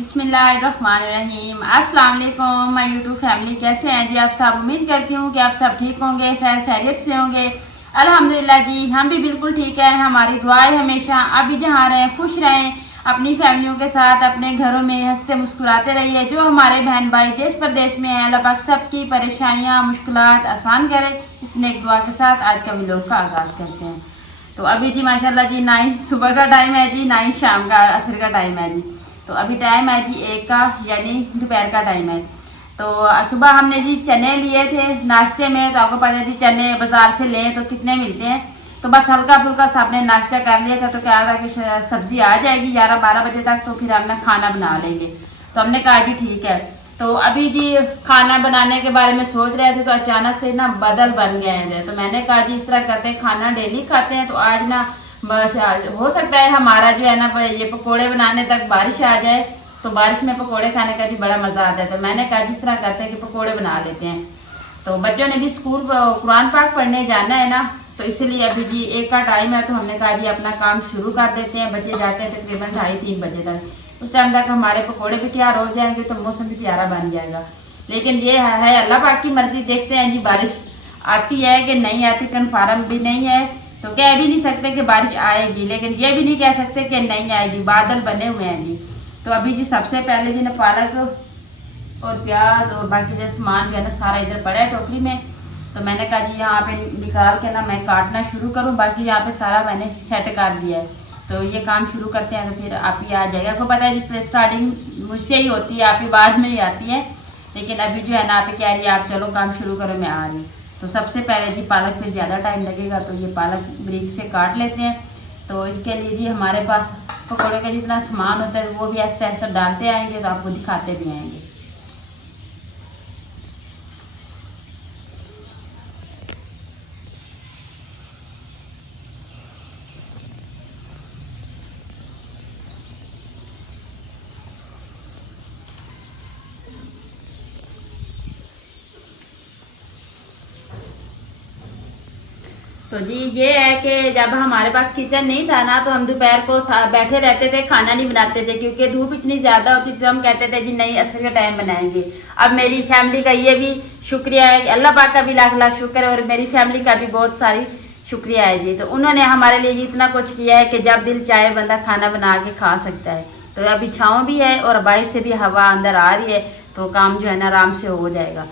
बिस्मिल्लाहिर्रहमानिर्रहीम। अस्सलाम वालेकुम माय यूट्यूब फैमिली, कैसे हैं जी आप सब। उम्मीद करती हूँ कि आप सब ठीक होंगे, खैर खैरियत से होंगे। अल्हम्दुलिल्लाह जी, हम भी बिल्कुल ठीक है। हमारी दुआएं हमेशा आप भी जहाँ रहें खुश रहें, अपनी फैमिलियों के साथ अपने घरों में हंसते मुस्कुराते रहिए। जो हमारे बहन भाई देश प्रदेश में हैं, अल्लाह पाक सबकी परेशानियाँ मुश्किलात आसान करे। इस नेक दुआ के साथ आज का व्लॉग का आगाज़ करते हैं। तो अभी जी माशाल्लाह जी, ना ही सुबह का टाइम है जी, ना ही शाम का असर का टाइम है जी। तो अभी टाइम है जी 1 का, यानी दोपहर का टाइम है। तो सुबह हमने जी चने लिए थे नाश्ते में। तो आपको पता है जी, चने बाज़ार से लें तो कितने मिलते हैं। तो बस हल्का फुल्का सबने नाश्ता कर लिया था। तो क्या था कि सब्ज़ी आ जाएगी 11-12 बजे तक, तो फिर हमने खाना बना लेंगे। तो हमने कहा जी ठीक है। तो अभी जी खाना बनाने के बारे में सोच रहे थे, तो अचानक से ना बादल बन गए हैं। तो मैंने कहा जी इस तरह करते हैं, खाना डेली खाते हैं, तो आज ना हो सकता है हमारा जो है ना ये पकोड़े बनाने तक बारिश आ जाए। तो बारिश में पकोड़े खाने का भी बड़ा मज़ा आता है। तो मैंने कहा जिस तरह करते हैं कि पकोड़े बना लेते हैं। तो बच्चों ने भी स्कूल कुरान पाक पढ़ने जाना है ना, तो इसलिए अभी जी 1 का टाइम है। तो हमने कहा जी अपना काम शुरू कर देते हैं। बच्चे जाते हैं तकरीबन 2:30-3 बजे तक। उस टाइम तक हमारे पकोड़े भी तैयार हो जाएंगे, तो मौसम भी प्यारा बन जाएगा। लेकिन ये है अल्लाह पाक की मर्जी, देखते हैं जी बारिश आती है कि नहीं आती, कन्फर्म भी नहीं है। तो कह भी नहीं सकते कि बारिश आएगी, लेकिन ये भी नहीं कह सकते कि नहीं आएगी। बादल बने हुए हैं जी। तो अभी जी सबसे पहले जी ने पालक और प्याज और बाकी जो सामान भी है ना सारा इधर पड़ा है टोकरी में। तो मैंने कहा जी यहाँ पे निकाल के ना मैं काटना शुरू करूँ। बाकी यहाँ पे सारा मैंने सेट कर दिया है। तो ये काम शुरू करते हैं, तो फिर आप ही आ जाएगा। आपको पता है जी स्टार्टिंग मुझसे ही होती है, आप ही बाद में ही आती है। लेकिन अभी जो है ना आप ही कह रही है आप चलो काम शुरू करो, मैं आ रही। तो सबसे पहले जी पालक पे ज़्यादा टाइम लगेगा, तो ये पालक ब्रिक से काट लेते हैं। तो इसके लिए जी हमारे पास पकौड़े का जितना सामान होता है वो भी ऐसे ऐसे डालते आएंगे, तो आपको दिखाते भी आएंगे। तो जी ये है कि जब हमारे पास किचन नहीं था ना, तो हम दोपहर को बैठे रहते थे, खाना नहीं बनाते थे, क्योंकि धूप इतनी ज़्यादा होती थी। तो हम कहते थे जी नहीं असर का टाइम बनाएंगे। अब मेरी फैमिली का ये भी शुक्रिया है, अल्लाह पाक का भी लाख लाख शुक्र है, और मेरी फैमिली का भी बहुत सारी शुक्रिया है जी। तो उन्होंने हमारे लिए जी इतना कुछ किया है कि जब दिल चाहे बंदा खाना बना के खा सकता है। तो अभी छाँव भी है और बाहर से भी हवा अंदर आ रही है, तो काम जो है ना आराम से हो जाएगा।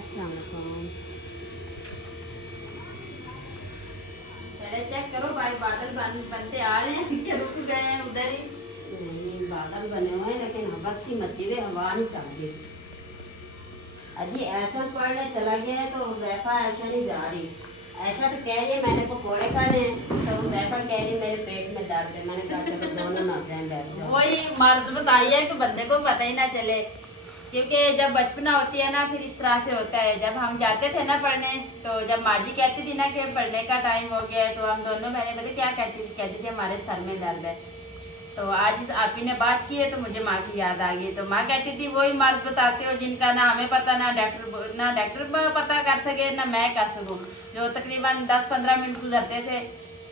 अस्सलाम वालेकुम। पहले चेक करो भाई, बादल बनते आ रहे हैं कि रुक गए हैं उधर ही। नहीं बादल बने हुए हैं, लेकिन हवा सी मची हुई, हवा नहीं चल रही। अजी ऐसा पढ़ने चला गया है, तो वैफा ऐसा नहीं जा रही। ऐसा तो कह रही है मैंने पकोड़े खाने हैं, तो वैफा कह रही मेरे पेट में दर्द है। मैंने कहा चलो दोनों ना जाए बैठ जाओ। वही मर्ज बताई है कि बंदे को पता ही ना चले, क्योंकि जब बचपना होती है ना फिर इस तरह से होता है। जब हम जाते थे ना पढ़ने, तो जब माँ जी कहती थी ना कि पढ़ने का टाइम हो गया है, तो हम दोनों बहनें पता क्या कहती थी हमारे सर में दर्द है। तो आज इस आप ही ने बात की है तो मुझे माँ की याद आ गई। तो माँ कहती थी वही मर्ज बताते हो जिनका ना हमें पता, ना डॉक्टर पता कर सके, ना मैं कर सकूँ। जो तकरीबन 10-15 मिनट गुजरते थे,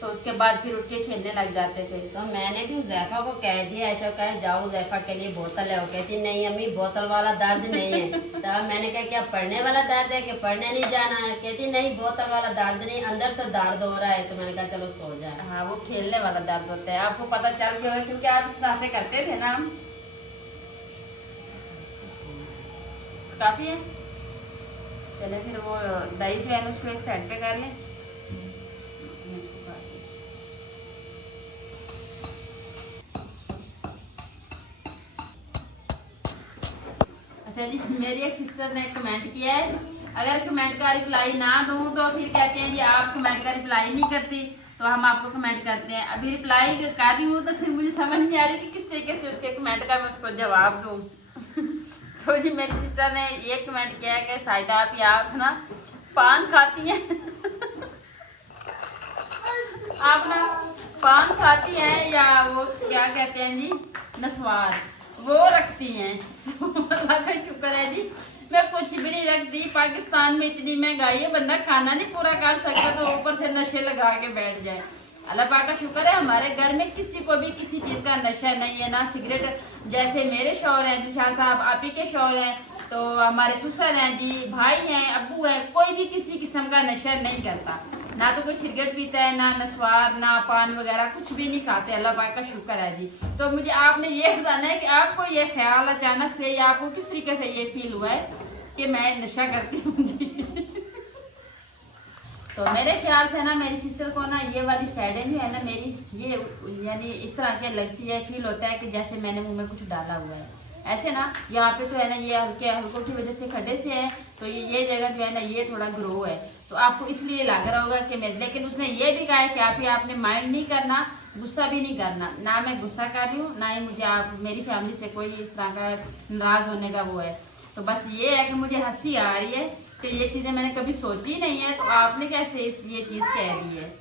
तो उसके बाद फिर उठ के खेलने लग जाते थे। तो मैंने भी ज़ैफ़ा को कह दिया, ऐसा कहे जाओ ज़ैफ़ा के लिए बोतल है। वो कहती नहीं अम्मी बोतल वाला दर्द नहीं है। तो मैंने कहा क्या पढ़ने वाला दर्द है कि पढ़ने नहीं जाना है? कहती नहीं बोतल वाला दर्द नहीं, अंदर से दर्द हो रहा है। तो मैंने कहा चलो सो जाए। हाँ वो खेलने वाला दर्द होता है, आपको पता चल गया होगा क्योंकि आप इस तरह से करते थे ना। हम काफ़ी है। चले फिर वो दही जो है ना उसको एक साइड पे कर लें। अच्छा जी, मेरी एक सिस्टर ने कमेंट किया है, अगर कमेंट का रिप्लाई ना दूं तो फिर कहते हैं जी आप कमेंट का रिप्लाई नहीं करती। तो हम आपको कमेंट करते हैं। अभी रिप्लाई कर रही हूँ तो फिर मुझे समझ नहीं आ रही कि किस तरीके से उसके कमेंट का मैं उसको जवाब दूँ। तो जी मेरी सिस्टर ने ये कमेंट किया है कि साहिदा आप ना पान खाती हैं। आप ना पान खाती हैं या वो क्या कहते हैं जी नस्वार, वो रखती हैं। अल्लाह का शुक्र है जी मैं कुछ भी नहीं रखती। पाकिस्तान में इतनी महंगाई है, बंदा खाना नहीं पूरा कर सकता तो ऊपर से नशे लगा के बैठ जाए। अल्लाह पाक का शुक्र है हमारे घर में किसी को भी किसी चीज़ का नशा नहीं है, ना सिगरेट। जैसे मेरे शौहर हैं जी शाह साहब, आप ही के शौहर हैं, तो हमारे ससुर हैं जी, भाई हैं, अब्बू हैं, कोई भी किसी किस्म का नशा नहीं करता। ना तो कोई सिगरेट पीता है, ना नस्वार, ना पान वगैरह कुछ भी नहीं खाते। अल्लाह पाक का शुक्र है जी। तो मुझे आपने ये बताना है कि आपको ये ख्याल अचानक से या आपको किस तरीके से ये फील हुआ है कि मैं नशा करती हूँ जी। तो मेरे ख्याल से ना मेरी सिस्टर को ना ये वाली साइडें जो है ना मेरी, ये यानी इस तरह के लगती है, फील होता है कि जैसे मैंने मुंह में कुछ डाला हुआ है। ऐसे ना यहाँ पे तो है ना ये हल्के हल्कों की वजह से खड्डे से है, तो ये जगह जो है ना ये थोड़ा ग्रो है, तो आपको इसलिए लग रहा होगा कि मैं। लेकिन उसने ये भी कहा है कि आप ही आपने माइंड नहीं करना, गुस्सा भी नहीं करना। ना मैं गुस्सा कर रही हूँ, ना ही मुझे आप मेरी फैमिली से कोई इस तरह का नाराज़ होने का वो है। तो बस ये है कि मुझे हंसी आ रही है कि ये चीज़ें मैंने कभी सोची नहीं है, तो आपने कैसे ये चीज़ कह दी है।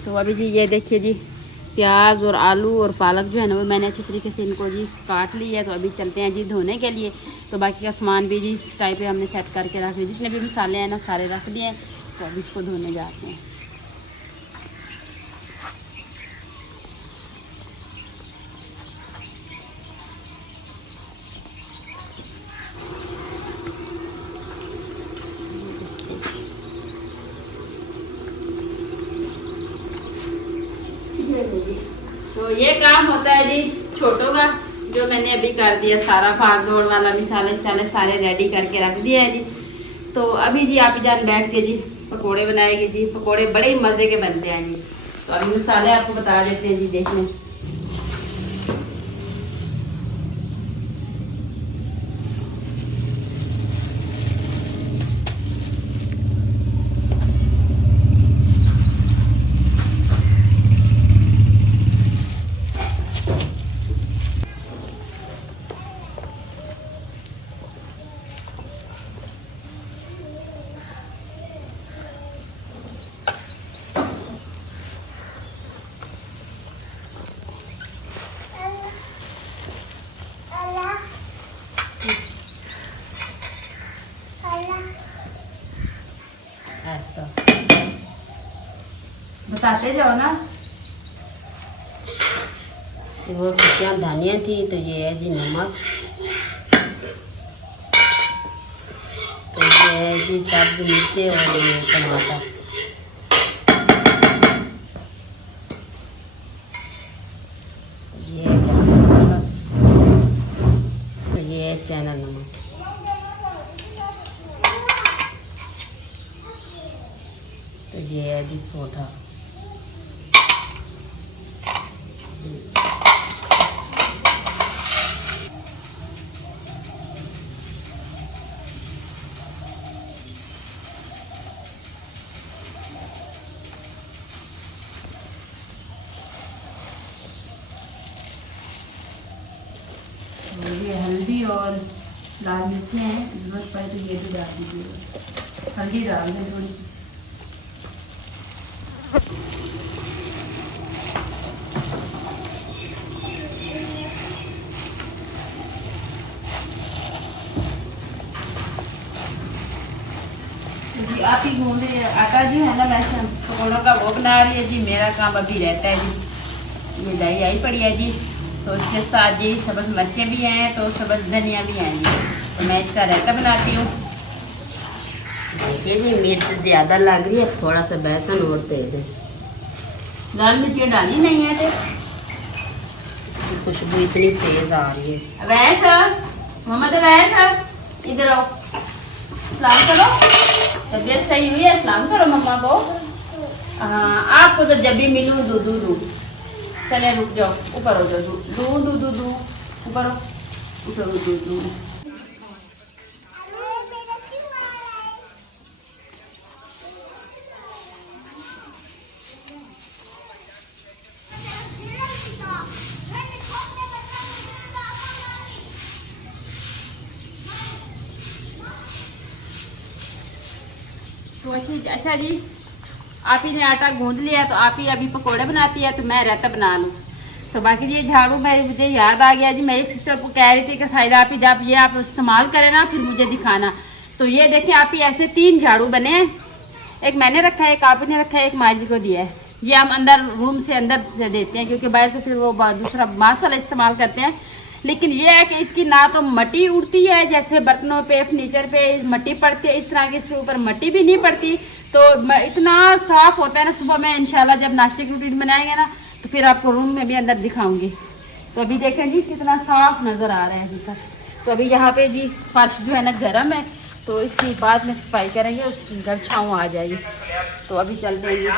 तो अभी जी ये देखिए जी प्याज और आलू और पालक जो है ना वो मैंने अच्छी तरीके से इनको जी काट ली है। तो अभी चलते हैं जी धोने के लिए। तो बाकी का सामान भी जी इस टाइप पे हमने सेट करके रख दिया, जितने भी मसाले हैं ना सारे रख दिए हैं। तो अभी इसको धोने जाते हैं। तो ये काम होता है जी छोटों का, जो मैंने अभी कर दिया सारा भाग दौड़ वाला, मिसाले सारे रेडी करके रख दिए हैं जी। तो अभी जी आप जान बैठ के जी पकोड़े बनाएगी जी। पकोड़े बड़े ही मज़े के बनते हैं जी। तो अभी मसाले आपको बता देते हैं जी, देख लें। बताते जाओ ना। वो सूखियाँ धनिया थी, तो ये है जी नमक, तो ये है जी सब्ज मिर्चे और ये टमाटर, ये है गरम मसाला, तो ये है चैनल नमक, तो ये है जी सोडा। ये हल्दी और लाल मिर्चें हैं, जरूरत पड़े तो ये भी डाल दीजिएगा। हल्दी डाल दें थोड़ी सी। जी आप ही गूंदे आटा जो है ना वैसे पकौड़ों का वो बना रही है जी। मेरा काम अभी रहता है जी, ये दही आई पड़ी है जी। तो उसके साथ जी सब्ज़ मिर्चें भी हैं, तो सब्ज़ धनिया भी हैं जी। तो मैं इसका रायता बनाती हूँ। देखिए जी मिर्च ज़्यादा लग रही है, थोड़ा सा बेसन और दे दें। लाल मिर्च डाली नहीं है तो इसकी खुशबू इतनी तेज़ आ रही है। अवैस, मोहम्मद अवैस, इधर आओ, सलाम करो। तबीयत सही हुई है, सलाम करो मम्मा को। हाँ, आपको तो जब भी मिलूँ दू दू दू। चले रुक जाओ, ऊपर हो जाओ, दू दू दू दू दू, ऊपर हो, उठो दू दू दू। तो अच्छा जी, आप ही ने आटा गूंद लिया तो आप ही अभी पकोड़े बनाती है, तो मैं रायता बना लूँ। तो बाकी ये झाड़ू मुझे याद आ गया जी, मैं एक सिस्टर को कह रही थी कि शायद आप ही जब ये आप इस्तेमाल करें ना फिर मुझे दिखाना। तो ये देखें आप ही ऐसे 3 झाड़ू बने हैं, एक मैंने रखा है, एक आप ही ने रखा है, एक माँ जी को दिया है। ये हम अंदर रूम से अंदर से देते हैं क्योंकि बाहर तो फिर वो दूसरा बांस वाला इस्तेमाल करते हैं। लेकिन ये है कि इसकी ना तो मट्टी उड़ती है, जैसे बर्तनों पे फर्नीचर पे मट्टी पड़ती है, इस तरह की इसके ऊपर मट्टी भी नहीं पड़ती। तो इतना साफ़ होता है ना। सुबह में इंशाल्लाह जब नाश्ते की रूटीन बनाएंगे ना तो फिर आपको रूम में भी अंदर दिखाऊंगी। तो अभी देखें जी कितना साफ़ नज़र आ रहा है अभी तक। तो अभी यहाँ पे जी फर्श जो है ना गर्म है, तो इसके बाद में सफाई करेंगे, उस घर छाँव आ जाएगी। तो अभी चल देंगे।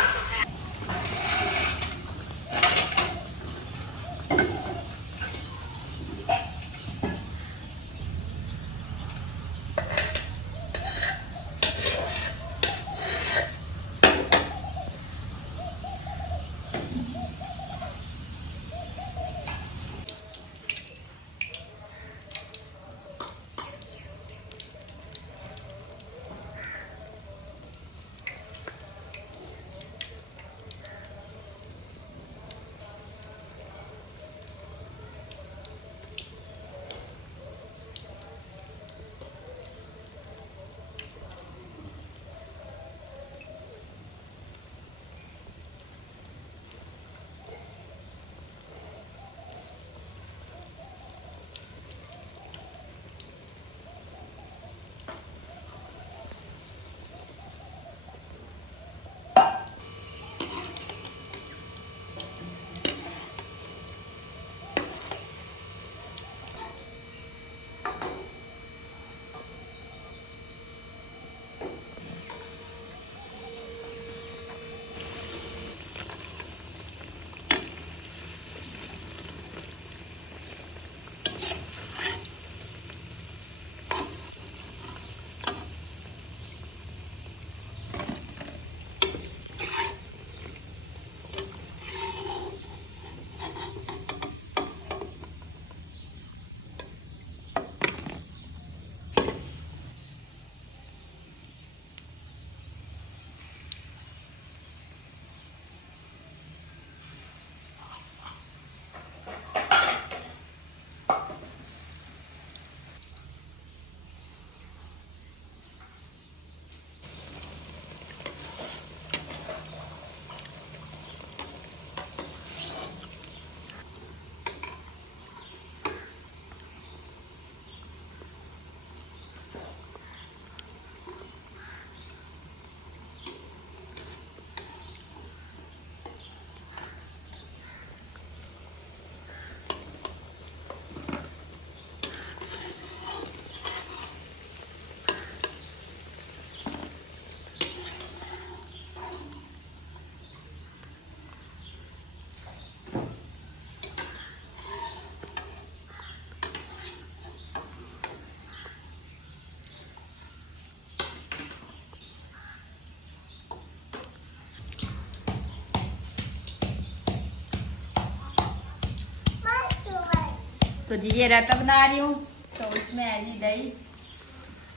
तो जी ये रायता बना रही हूँ, तो इसमें है जी दही,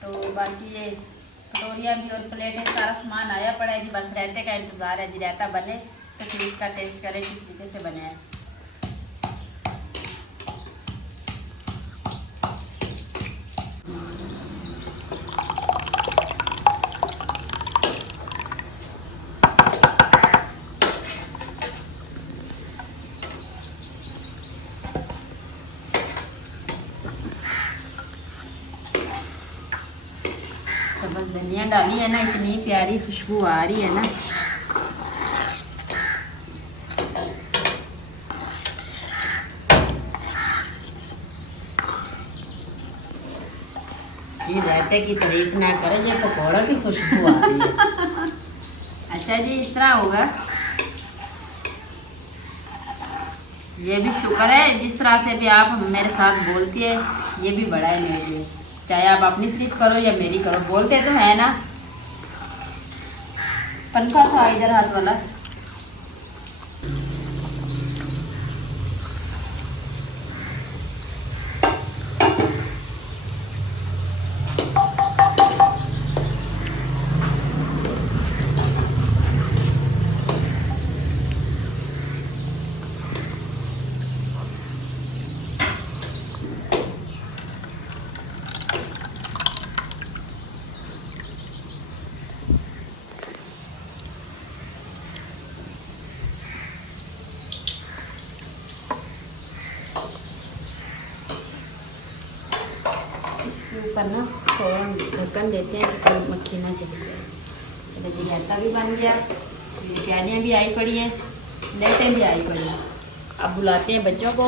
तो बाकी ये कटोरियाँ भी और प्लेटें सारा सामान आया पड़ा है जी, बस रायते का इंतज़ार है जी। रायता बने तो फिर इसका टेस्ट करें किस तरीके से बने हैं। बस धनिया डाली है ना, इतनी प्यारी खुशबू आ रही है ना। जी रहते की तारीफ ना करे, ये पकौड़ा की खुशबू आ रही है। अच्छा जी, इस तरह होगा। ये भी शुक्र है जिस तरह से भी आप मेरे साथ बोलती है, ये भी बड़ा है मेरे लिए। चाहे आप अपनी तारीफ करो या मेरी करो, बोलते तो है ना। पंखा था इधर हाथ वाला। इसके ऊपर ना थोड़ा ढक्कन देते हैं कि कोई मक्खी ना चली जाए। चलो जी, रायता भी बन गया, बिरयानियाँ भी आई पड़ी हैं, लाइटें भी आई पड़ी हैं। अब बुलाते हैं बच्चों को,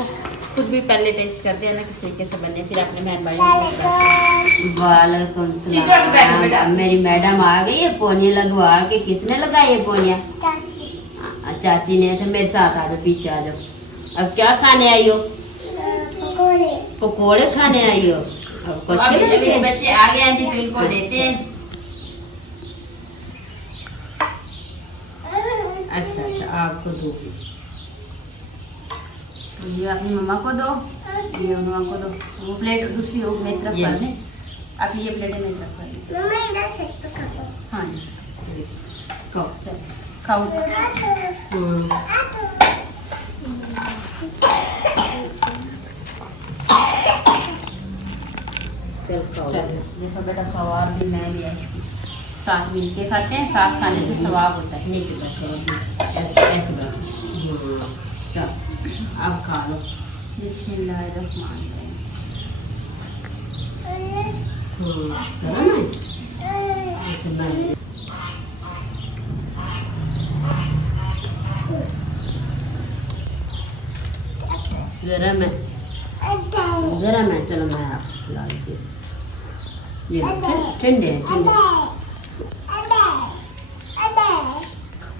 खुद भी पहले टेस्ट करते हैं ना किस तरीके से बने, फिर अपने बहन भाई को। वालेकुम सलाम। मेरी मैडम आ गई है, पोनिया लगवा के। किसने लगाई है पोनिया? चाची ने। अच्छा मेरे साथ आ जाओ, पीछे आ जाओ। अब क्या खाने आई हो? पकोड़े खाने आई हो? तो अभी जब मेरे बच्चे आ गए हैं जी, तो इनको देते हैं। अच्छा अच्छा, आपको दो। तो ये अपनी मम्मा को दो, ये मम्मा को दो। वो प्लेट दूसरी हो मेरी तरफ कर दें, आप ये प्लेट मेरी तरफ कर दें। हाँ जी, खाओ। चलो खाओ। चल खाओ। चलो देखो बेटा, खाओ आप भी, मैं भी आई। साथ मिल के खाते हैं, साथ खाने से सवाब होता है। नीचे बैठो, ऐसे ऐसे बैठो। चल अब खा लो। बिस्मिल्लाहिर्रहमानिर्रहीम। करो ना। अच्छा मैं गरम है, गरम है। चलो मैं आपको खिला देती हूँ। ये ठंडे हैं, ठंडे।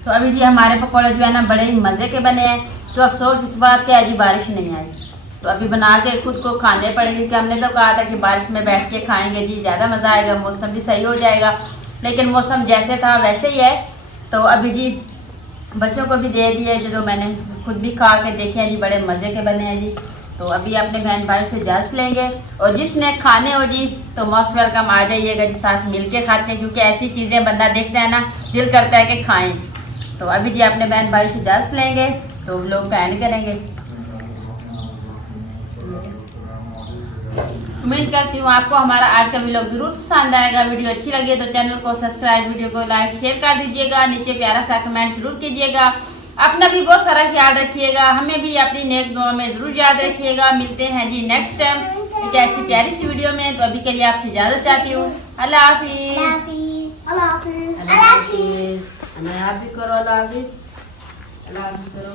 तो अभी जी हमारे पकौड़े जो है ना बड़े ही मज़े के बने हैं। तो अफसोस इस बात का है जी, बारिश नहीं आई, तो अभी बना के खुद को खाने पड़ेंगे। कि हमने तो कहा था कि बारिश में बैठ के खाएंगे जी, ज़्यादा मज़ा आएगा, मौसम भी सही हो जाएगा। लेकिन मौसम जैसे था वैसे ही है। तो अभी जी बच्चों को भी दे दिए, जो मैंने खुद भी खा के देखे हैं जी, बड़े मज़े के बने हैं जी। तो अभी अपने बहन भाई से इजाज़त लेंगे, और जिसने खाने हो जी तो मोस्ट वेलकम, आ जाइएगा जी, साथ मिल के खाते हैं। क्योंकि ऐसी चीज़ें बंदा देखता है ना, दिल करता है कि खाएँ। तो अभी जी अपने बहन भाई से इजाज़त लेंगे, तो लोग का एंड करेंगे। उम्मीद करती हूँ आपको हमारा आज का व्लॉग जरूर पसंद आएगा। वीडियो अच्छी लगी तो चैनल को सब्सक्राइब, वीडियो को लाइक शेयर कर दीजिएगा। नीचे प्यारा सा कमेंट जरूर कीजिएगा। अपना भी बहुत सारा ख्याल रखिएगा, हमें भी अपनी नेक दुआ में जरूर याद रखिएगा। मिलते हैं जी नेक्स्ट टाइम एक ऐसी प्यारी सी वीडियो में। तो अभी के लिए आपसे इजाज़त चाहती हूँ। अल्लाह हाफिज़। अल्लाह हाफिज़। आप भी करो अल्लाह हाफिज़। अल्लाह हाफिज़ करो।